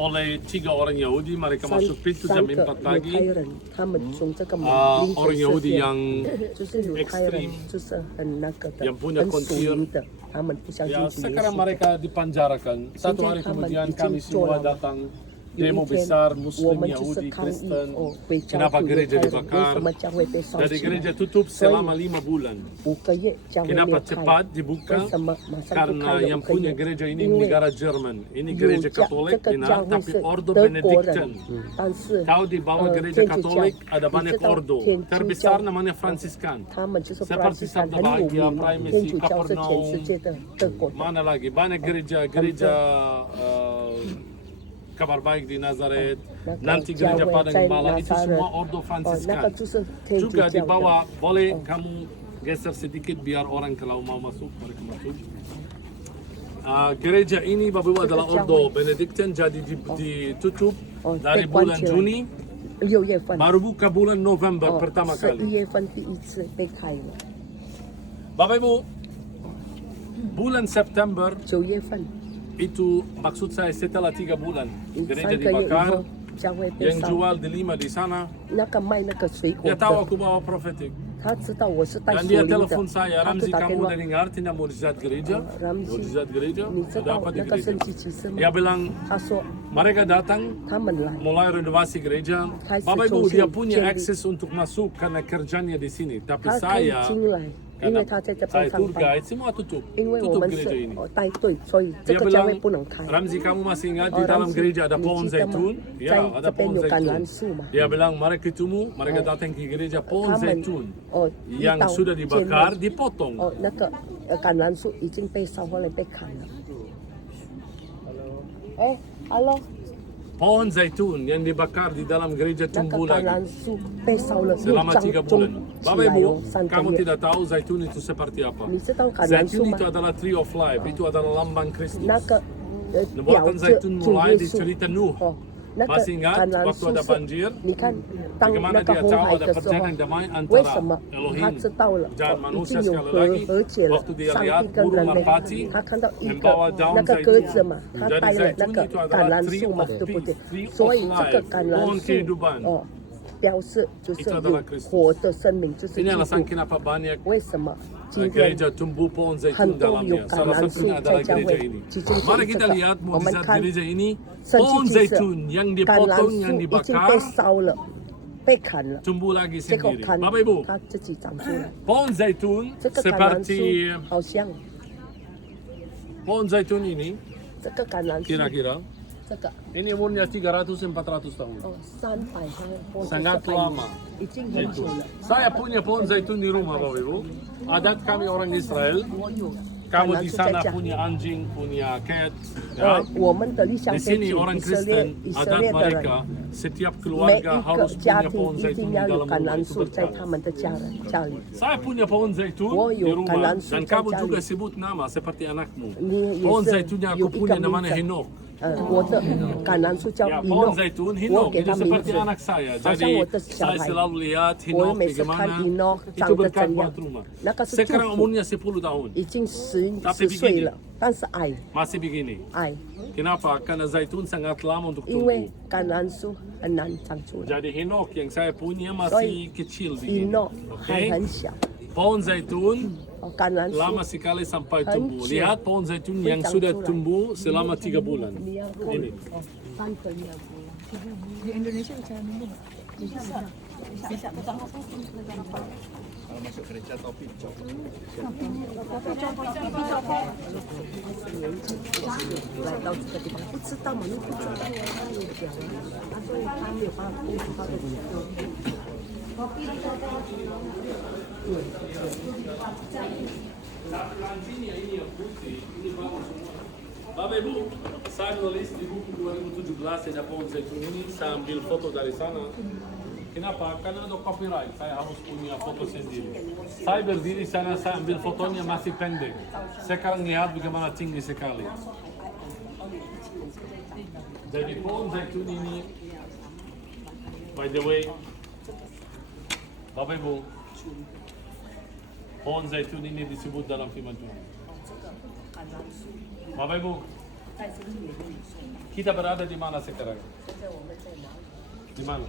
oleh 3 orang Yahudi, mereka masuk pintu jam 4 pagi. 他们从这个门 Orang Yahudi yang 就是犹太人 ekstrim, 就是很那个的 yang punya 很属灵 konfir. 的，他们不相信 Ya, 主耶 sekarang 稣。 mereka dipenjarakan. Satu hari kemudian kami semua datang demo besar 我 Muslim, 们就是 Yahudi, 抗议 Kristen. 回教 Kenapa 徒犹 gereja 太人为 dibakar? 什么教会被烧 Dari 起来 gereja tutup selama 5 bulan. ？5个月教会没 Kenapa 有开， cepat dibuka? 为什么马上就 Karena 开了 yang 5个 punya 月？ gereja ini 因为 negara Jerman. Ini 有 gereja 教这 Katolik, 个 benar, 教会 tapi 是 Ordo 德国人 Benedictine. ，但是 Tahu di bawah gereja 天主教 Katolik ada 你 banyak 知道 ordo. 天主 Terbesar 教 namanya Fransiskan. 他们就是 Seperti Franciscan Sabda 很有 Bahagia, 名嘛， Primacy, 天主教是全世 Kapernaum. 界的德国的。 Mana lagi? Banyak gereja Kabar Baik di Nazaret, 那个 nanti 教 gereja 会 Padang 在 Gembala 拿 itu 撒勒， semua ordo 那 Fransiskan. 个就是天主 Juga 教 di 的。 bawah, boleh kamu geser sedikit biar orang kalau mau masuk, mereka masuk. Gereja ini Bapak Ibu adalah Ordo Benedictine, jadi ditutup dari bulan Juni, 6月份， baru buka bulan November pertama 11 kali. 月份第一次被开了， Bapak Ibu, bulan September 9月份， itu maksud saya setelah 3 bulan 3 gereja 个月以 dibakar, 后教会被 yang 烧。 jual delima di sana, 那个卖那个水果 dia tahu 的， aku bawa prophetik. 他知道我是带 Dan 属 dia 灵的 telepon，saya, 他就 Ramzi 打电 kamu 话 dengar tidak mukjizat gereja? ，Ramzi， Mukjizat gereja? 你知 Ada 道 apa di 那个 gereja? 神奇骑士吗？ Dia bilang, 他说 mereka datang 他们来， mulai renovasi gereja. Kasih Bapak Ibu, solusi dia punya jadi. akses untuk masuk karena kerjanya di sini. Tapi 他可以 saya, 进来，因为他在这 saya 边上 tour 班， guide, semua tutup. 因为我 Tutup 们 gereja 是 ini. 带队，所以这 Dia 个教会 bilang, 不能开。 Ramzi kamu masih ingat di Oh, dalam Ramzi, gereja ada 你 pohon 记得吗？ zaitun? Ya, 在 ada 这边 pohon 有橄榄 zaitun. 树嘛？ Dia bilang, mari ketemu, mereka datang ke gereja pohon 他们 zaitun 一 yang 到 sudah 见 dibakar, 面 dipotong. 那个橄榄树已经被烧，后来被砍了。哎，Hello， Pohon zaitun yang dibakar di dalam gereja 那个 tumbuh 橄 lagi 榄树被烧了，又 selama 3 bulan. 起 Bapak 来 Ibu, 哦，3个 kamu 月。 tidak tahu zaitun itu seperti apa. 你知道橄榄树 Zaitun 吗 itu？adalah tree of life, itu adalah lambang 那 Kristus. 个表 Nubuatan 着 zaitun 主 mulai 耶 di 稣。 cerita Nuh. 哦，那个 Masih ingat 橄榄 waktu 树 ada 是 banjir?，你看当 Bagaimana 那个 dia 红 tahu 海 ada 的时候 perjanjian damai， 为 antara 什么他 Elohim 知道了 dan 已 manusia 经有 sekali 和 lagi 和解了 waktu dia 上帝 lihat 跟 burung 人类 merpati 他看到一 membawa 个 daun 那个鸽 zaitun. 子嘛，他 Jadi 带了那 zaitun 个 itu 橄 adalah 榄 tree 树嘛， of 对不对 peace,？tree 所 of 以这个 life, 橄榄 pohon 树 kehidupan. 哦，表示就是有 adalah Kristus. 活的生命，就是基 Ini alasan 督。 kenapa banyak 为什么今天 gereja tumbuh pohon 很 zaitun 多有 dalamnya. 橄 Salah 榄树 satunya 在 adalah 教 gereja 会 ini. 集中 Mari 这 kita 个 lihat， 我们 mukjizat 看 gereja ini. 神 Pohon 奇骑士 zaitun yang 橄榄 dipotong, 树 yang 已经被 dibakar 烧了，被砍了， tumbuh lagi 结果 sendiri. 砍 Bapak Ibu, 它自己长出来。 pohon zaitun 这个橄榄 seperti 树好像 pohon zaitun ini 这个橄榄树， kira-kira 这个 ini umurnya 300-400 tahun. 哦，300或者 Sangat 400 lama. 已经很久了。 Saya punya pohon zaitun di rumah, Bapak Ibu. Adat kami orang Israel. 我有橄 Kamu 榄 di 树在 sana 家。 punya anjing, punya cat. Ya. 我们的理想 Di 背 sini 景， orang 以色列 Kristen, 以色 adat 列的人， mereka, setiap 每 keluarga 一 harus 个家 punya 庭 pohon 一 zaitun 定 di 要有 dalam 橄 rumah 榄 itu 树在 berkat. 他们的家里。 Saya punya pohon zaitun Oh, di yung rumah kalansu dan sa kamu jali. juga sebut nama seperti anakmu. Ni Pohon Yesus, zaitun yang aku yung punya ikaw namanya minsan. Henok. 我的橄榄树叫 Ya, 以 pohon 诺， zaitun 我 Henok 给 itu 他名 seperti 字， anak saya. 好像我 Jadi 的小 saya 孩。 selalu lihat 我 Henok 每次看 bagaimana 以诺 itu 长得 berkat 怎样 buat rumah. 那个是祝 Sekarang 福， umurnya 10 tahun. 已经10 Tapi 岁 begini. 了，但是爱 Masih begini. 爱， Kenapa? Karena zaitun sangat lama untuk 因为 tumbuh. 橄榄树很难长出来， Jadi Henok yang saya punya 所 masih 以 kecil 以 begini. 诺还 Oke? 很小， Pohon zaitun 橄榄 lama 树 sekali sampai Hancur. tumbuh. Lihat pohon zaitun yang Hujan sudah sulai. tumbuh selama 3 bulan. 你要看 Ini. 哦，3个月。 Di Indonesia cara nunggu nggak? Bisa. Kalau masuk gereja topi cok. 来到这个地方，不知道嘛，你不知道他有表啊，所以他没有办法控制他的节奏。 Bapak Ibu, saya nulis di buku 2017 ada pohon zaitun ini, saya ambil foto dari sana. Kenapa? Karena ada copyright, saya harus punya foto sendiri. Saya berdiri sana, saya ambil fotonya masih pendek. Sekarang lihat bagaimana tinggi sekali. Jadi pohon zaitun ini, by the way, Bapak Ibu, pohon zaitun ini disebut dalam firman Tuhan. Bapak Ibu, Kita berada di mana sekarang? 现在我们在哪里？ Di mana?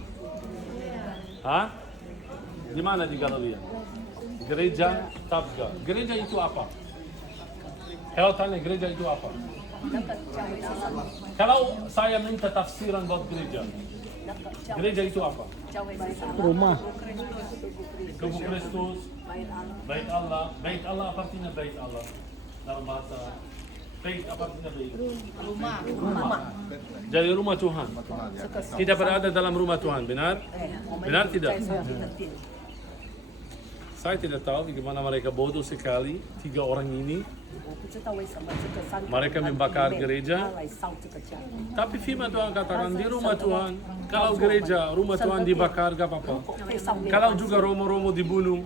Hah? Di mana di Galilea? Gereja Tabga. Gereja itu apa? Kalau tanya gereja itu apa? 那个教会是什么？ Kalau saya minta tafsiran buat gereja, 那个教 gereja itu apa? 教会是什么？ Rumah. Tubuh Kristus, Bait Allah. Bait Allah apa artinya Bait Allah? Dalam bahasa Bait apa artinya Bait? Rumah. Jadi rumah Tuhan. Kita berada dalam rumah Tuhan, benar? 我们 Benar tidak? 在上帝的殿。 Saya tidak tahu bagaimana mereka bodoh sekali, 3 orang ini. 我不知道为什么这个三个 Mereka membakar 人 gereja. 他来烧这个教会。 Tapi firman Tuhan katakan di rumah Tuhan, kalau gereja, rumah Tuhan dibakar, gak apa-apa. 被上面 Kalau juga romo-romo dibunuh,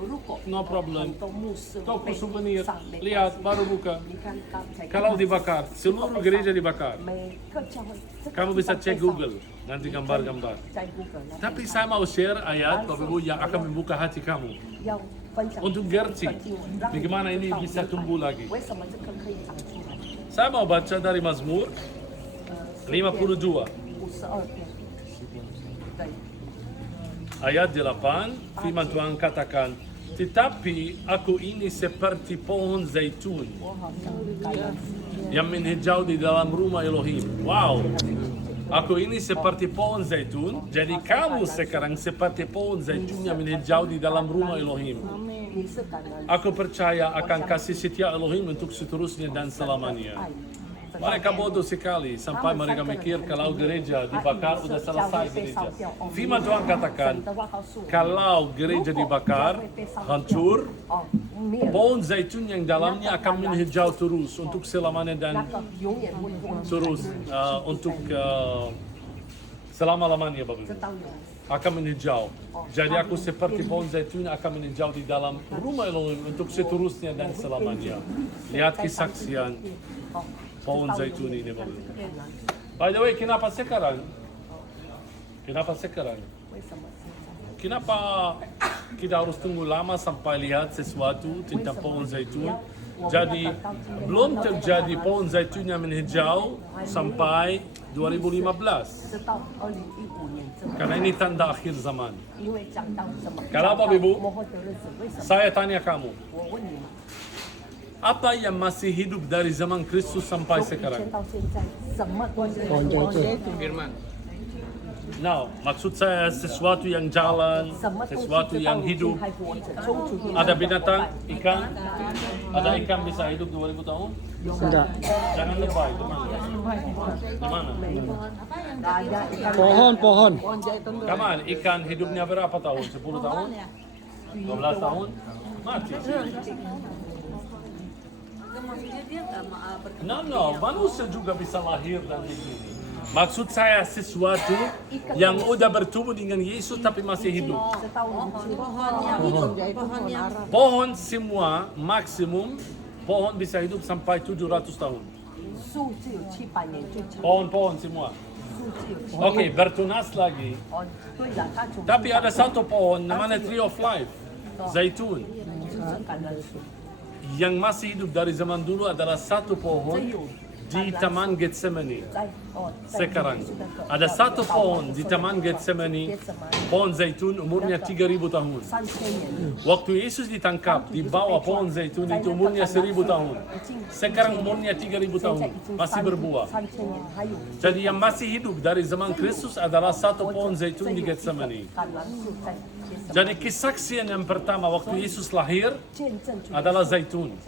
no 很 problem. 多牧师 Toko 被 souvenir, 上面 lihat baru buka. 你看刚才 Kalau dibakar, seluruh gereja dibakar. 每个教会，这个 Kamu 地 bisa 方 cek 被烧 Google, nanti gambar-gambar. 在 Google 那 Tapi saya mau share ayat Bapak Ibu yang akan membuka hati kamu 要分享 untuk ngerti 这个经文让你 bagaimana ini 知道 bisa tumbuh lagi. 为什么这个可以长出来？ Saya mau baca dari Mazmur 52. 52篇，对， Ayat 8, firman Tuhan katakan, tetapi aku ini seperti pohon zaitun 我好像感恩 yang menghijau di dalam rumah Elohim. Wow! Aku ini seperti pohon zaitun, jadi kamu sekarang seperti pohon zaitun yang menghijau di dalam rumah Elohim. 你是感恩 Aku percaya akan kasih setia Elohim untuk seterusnya dan selamanya. 爱。 Mereka bodoh sekali sampai mereka mikir kalau gereja dibakar udah selesai gereja. Firman Tuhan katakan, kalau gereja dibakar, hancur, 哦，灭了 pohon zaitun yang dalamnya akan menghijau terus untuk selamanya 那 dan 个永远不会 terus untuk selama-lamanya Bapak 这 Ibu. 当然 Akan menghijau. Jadi aku seperti pohon zaitun akan menghijau di dalam rumah Elohim untuk seterusnya dan selamanya. Lihat kesaksian 哦， pohon zaitun ini Bapak Ibu. 变了， By the way, kenapa sekarang? Kenapa sekarang? 为什么现在？ Kenapa kita harus tunggu lama sampai lihat sesuatu tentang pohon zaitun? Jadi belum terjadi pohon zaitun yang menghijau sampai 2015. 直到2015年这， Karena ini tanda akhir zaman. 因为讲到什么？ Kalau Bapak Ibu, 末后的日子，为什么？ Saya tanya kamu, 我问你们， apa yang masih hidup dari zaman Kristus sampai 从以前 sekarang? 到现在，什么东西？ Pohon zaitun. Firman. Now, maksud saya sesuatu yang jalan, 什么东西 sesuatu 直到 yang 如今 hidup. 还活着？从主天 Ada binatang, ikan, ada ikan bisa hidup 2000 tahun? Enggak. Jangan lebay, di mana? Di mana? ada ikan Pohon. Come on, ikan hidupnya berapa tahun? 10 tahun? 12 tahun? Mati. No, manusia juga bisa lahir dan begini. Maksud saya sesuatu yang udah bertumbuh dengan Yesus tapi masih hidup. 直到如今， Pohon semua maksimum pohon bisa hidup sampai 700 tahun. 树只有700年最长， Pohon-pohon semua. 树只有700 Oke, bertunas lagi. 哦，对了，它从 Tapi ada satu pohon namanya Tree of Life, zaitun. 就是感恩树， Yang masih hidup dari zaman dulu adalah satu pohon di Taman Getsemani. 在哦，在 Sekarang 就是那个 ada satu pohon di Taman Getsemani, pohon zaitun umurnya 3000 tahun. 3000年， Waktu Yesus ditangkap di bawah pohon zaitun itu umurnya 1000 tahun. Sekarang umurnya 3000 tahun, 现在已经 masih berbuah. 3000年，还有 Jadi yang masih hidup dari zaman Kristus adalah satu pohon zaitun di Getsemani. 橄榄树在接什么 Jadi kesaksian yang pertama waktu Yesus lahir 见证主 adalah zaitun.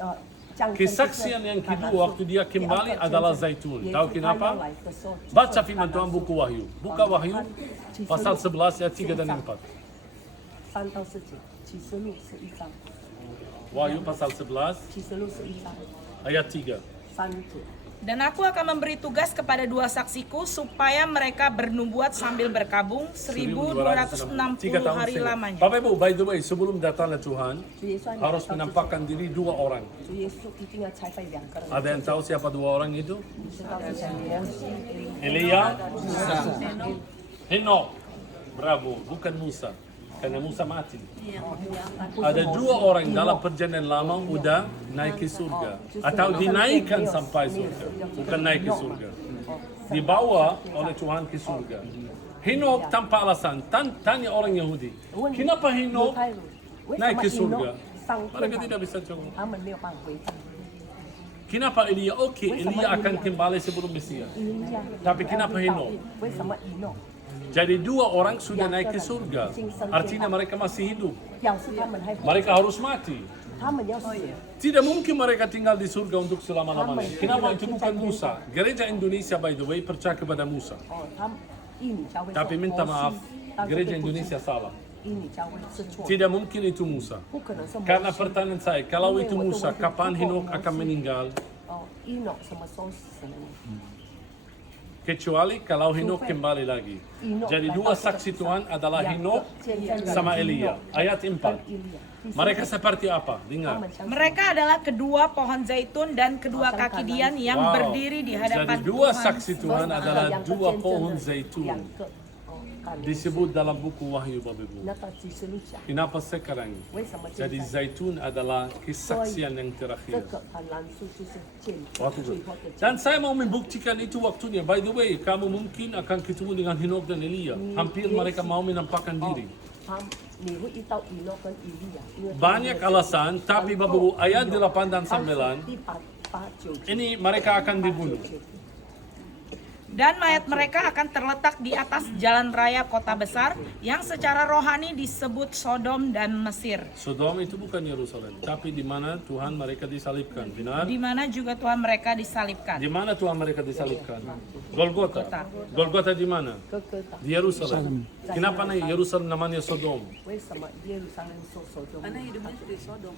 降生 Kesaksian yang kedua waktu dia kembali adalah zaitun. Tahu kenapa? 来的时候， Baca firman Tuhan buku Wahyu. Buka Wahyu pasal 11 ayat 3 dan 4. 3到4节，启示录是1章， Wahyu pasal 11启示录是1章 ayat 3. 3节。 Dan aku akan memberi tugas kepada 2 saksiku supaya mereka bernubuat sambil berkabung 1260 hari lamanya. Bapak Ibu, by the way, sebelum datangnya Tuhan, 主耶稣要 harus 来到之前 menampakkan diri 2 orang. 主耶稣一定要拆废2个人， Ada yang tahu siapa 2 orang itu? 知道是谁？摩西、 Elia, Henok. Bravo, bukan Musa. karena Musa mati. Ada 2 orang dalam perjanjian lama udah naik ke surga atau dinaikkan sampai surga, bukan naik ke surga. Dibawa oleh Tuhan ke surga. Henok tanpa alasan, tanya orang Yahudi, kenapa Henok naik ke surga? Mereka tidak bisa jawab. 他们没有办法回答。 Kenapa Elia? Oke, Elia akan kembali sebelum Mesias. Tapi kenapa Henok? 为什么以诺？ Jadi 2 orang sudah naik ke surga. Artinya mereka masih hidup. 表示他们还活， Mereka harus mati. 他们要死。 Tidak mungkin mereka tinggal di surga untuk selama-lamanya. Kenapa itu bukan Musa? Gereja Indonesia by the way percaya kepada Musa. 哦，他们印尼教会说 Tapi minta 摩西 maaf, 但是 gereja 对不起 Indonesia salah. 印尼教会是错的， Tidak mungkin itu Musa. 不可能是摩 Karena 西。 pertanyaan saya, kalau itu Musa, kapan Henok akan meninggal? 哦，伊诺什么时候死呢？ Kecuali kalau Henok kembali lagi. Jadi 2 saksi Tuhan adalah Henok sama Elia. Ayat 4. 伊利亚，第四 Mereka seperti apa? 他 Dengar. 们相信 Mereka adalah kedua pohon zaitun dan kedua kaki dian yang Wow. berdiri di hadapan Jadi 2 Tuhan. saksi Tuhan adalah 两个 2 见证 pohon 人 zaitun. 两个哦，感人 Disebut dalam buku Wahyu Bapak Ibu. 那个启示录讲， Kenapa sekarang? 为什么现 Jadi 在 zaitun adalah kesaksian yang 这 terakhir. 个橄榄树就是见 Waktu 最 itu. 后的见 Dan saya mau membuktikan itu waktunya. By the way, kamu mungkin akan ketemu dengan Henok dan Elia. Hampir mereka mau menampakkan diri. 他你会遇到以诺跟以利亚，因为 Banyak alasan, tapi Bapak Ibu, ayat 8 dan 9, 第八九节 ini mereka akan dibunuh. Dan mayat mereka akan terletak di atas jalan raya kota besar yang secara rohani disebut Sodom dan Mesir. Sodom itu bukan Yerusalem, tapi di mana Tuhan mereka disalibkan. Benar? Di mana juga Tuhan mereka disalibkan. Di mana Tuhan mereka disalibkan? Golgota. Golgota di mana? 哥哥的， Di Yerusalem. Kenapa nih Yerusalem namanya Sodom? 为什么耶路撒冷说所就 Karena hidupnya seperti Sodom.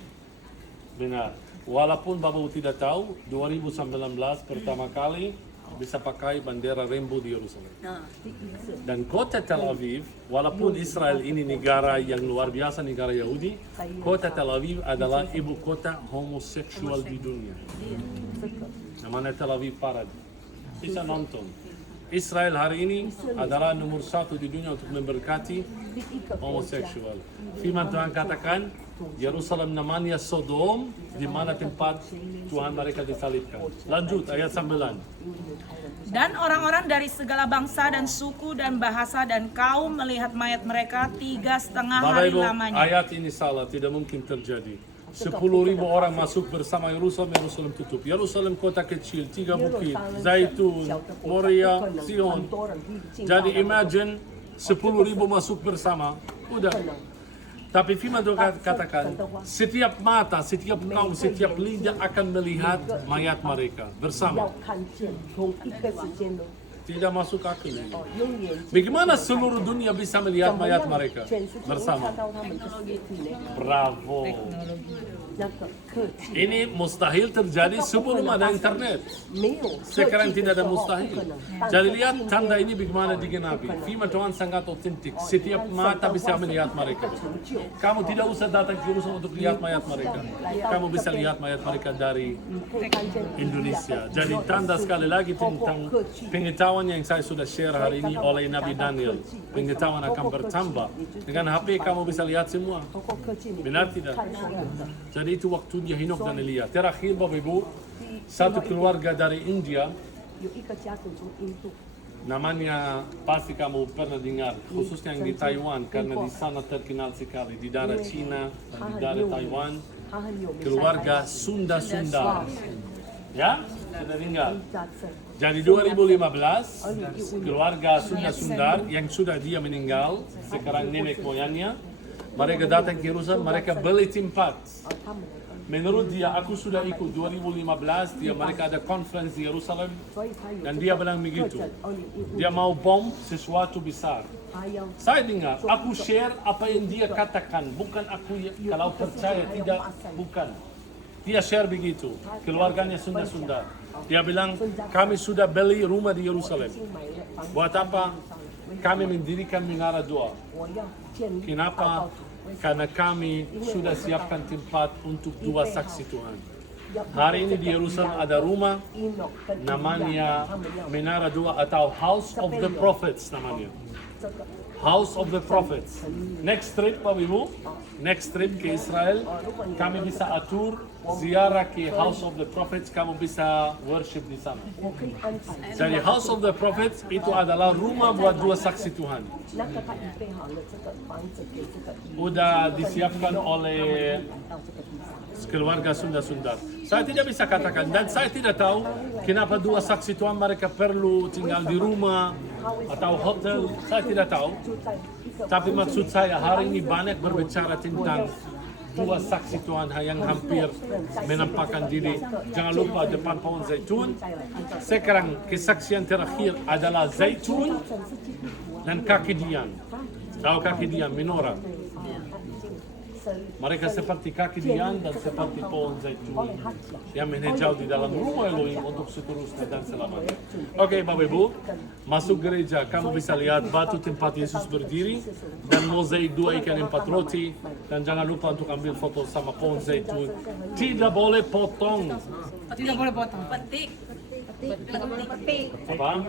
Benar. Walaupun Bapak Ibu tidak tahu, 2019 pertama kali bisa pakai bendera rainbow di Yerusalem. Nah, 第一次 Dan kota Tel Aviv, walaupun Israel ini negara yang luar biasa, negara Yahudi, kota Tel Aviv adalah ibu kota homoseksual di dunia. 这个 Namanya Tel Aviv Paradise. Bisa nonton. Israel hari ini adalah nomor 1 di dunia untuk memberkati 第一个国家 homoseksual. Firman Tuhan katakan, Yerusalem namanya Sodom, di mana tempat Tuhan mereka disalibkan. Lanjut, ayat 9. Dan orang-orang dari segala bangsa dan suku dan bahasa dan kaum melihat mayat mereka 3,5 Bapak hari Ibu, lamanya. ayat ini salah, tidak mungkin terjadi. 10.000 orang masuk bersama Yerusalem, Yerusalem tutup. Yerusalem kota kecil, 3 bukit, Zaitun, Moria, Sion. Jadi imagine 10.000 masuk bersama, udah. Tapi firman Tuhan katakan, setiap mata, setiap kaum, setiap lidah akan melihat mayat mereka 要 bersama. 看见同一个时间呢， Tidak masuk akal ini. 哦，用眼睛 Bagaimana seluruh dunia bisa melihat 怎么 mayat 样 mereka 全世界会 bersama? 看到他们的尸体呢？ Bravo. 那个科技 Ini mustahil terjadi sebelum ada internet. 没有 Sekarang 科技的 tidak ada 时候不 mustahil. 可能，但 Jadi 是 lihat 今 tanda 天 ini bagaimana digenapi. Firman Tuhan sangat otentik. Setiap mata bisa melihat mereka. Kamu tidak usah datang ke Yerusalem untuk lihat mayat mereka. Kamu bisa lihat mayat mereka dari 你可以看见 Indonesia. Jadi tanda sekali lagi tentang pengetahuan yang saya sudah share hari ini oleh Nabi Daniel. Pengetahuan akan bertambah. Dengan HP kamu bisa lihat semua. 通过科技你可 Benar 以 tidak? 看所有的。 Jadi itu waktunya Henok dan Elia. Terakhir Bapak Ibu, satu keluarga dari India, 有一个家庭从印度， namanya pasti kamu pernah dengar, khususnya yang di Taiwan, karena di sana terkenal sekali, di daerah Cina, dan di daerah Taiwan, 他很有名， keluarga Sunda-Sunda. Ya, sudah dengar. 家政， Jadi 2015, keluarga Sunda-Sundar yang sudah dia meninggal, sekarang nenek moyangnya, mereka datang ke Yerusalem, mereka beli tempat. 他们 Menurut dia, aku sudah ikut 2015, dia mereka ada conference di Yerusalem, 所以他有 dan 这 dia 个 bilang 特 begitu. 征2015 Dia mau bom sesuatu besar. 他要 Saya dengar, aku share apa yang dia katakan, bukan aku kalau percaya tidak, bukan. Dia share begitu, keluarganya Sunda-Sunda. Dia bilang, kami sudah beli rumah di Yerusalem. 新买了房子， Buat apa? Kami mendirikan menara doa. 我要建立祷 Kenapa? 告组， Karena kami sudah siapkan tempat untuk 2 saksi Tuhan. Hari ini di Yerusalem ada rumah 伊诺跟以利亚 namanya 他们要 Menara Doa atau House of the Prophets namanya. House of the Prophets. Next trip, Bapak Ibu, next trip ke Israel, kami bisa atur ziarah ke House of the Prophets, kamu bisa worship di sana. Jadi House of the Prophets itu adalah rumah buat dua saksi Tuhan. Udah disiapkan oleh keluarga Sunda-Sunda. Saya tidak bisa katakan dan saya tidak tahu kenapa dua saksi Tuhan mereka perlu tinggal di rumah atau hotel. Saya tidak tahu. Tapi maksud saya hari ini banyak berbicara tentang dua saksi Tuhan yang hampir menampakkan diri. Jangan lupa depan pohon zaitun. Sekarang kesaksian terakhir adalah zaitun dan kaki dian. Tahu kaki dian, menorah. Mereka seperti kaki dian dan seperti pohon zaitun yang menghijau di dalam rumah Elohim untuk seterusnya dan selamanya. Oke, Bapak Ibu, masuk gereja kamu bisa lihat batu tempat Yesus berdiri dan mozaik 2 ikan 4 roti, dan jangan lupa untuk ambil foto sama pohon zaitun. Tidak boleh potong. Tidak boleh potong. Petik. Apa?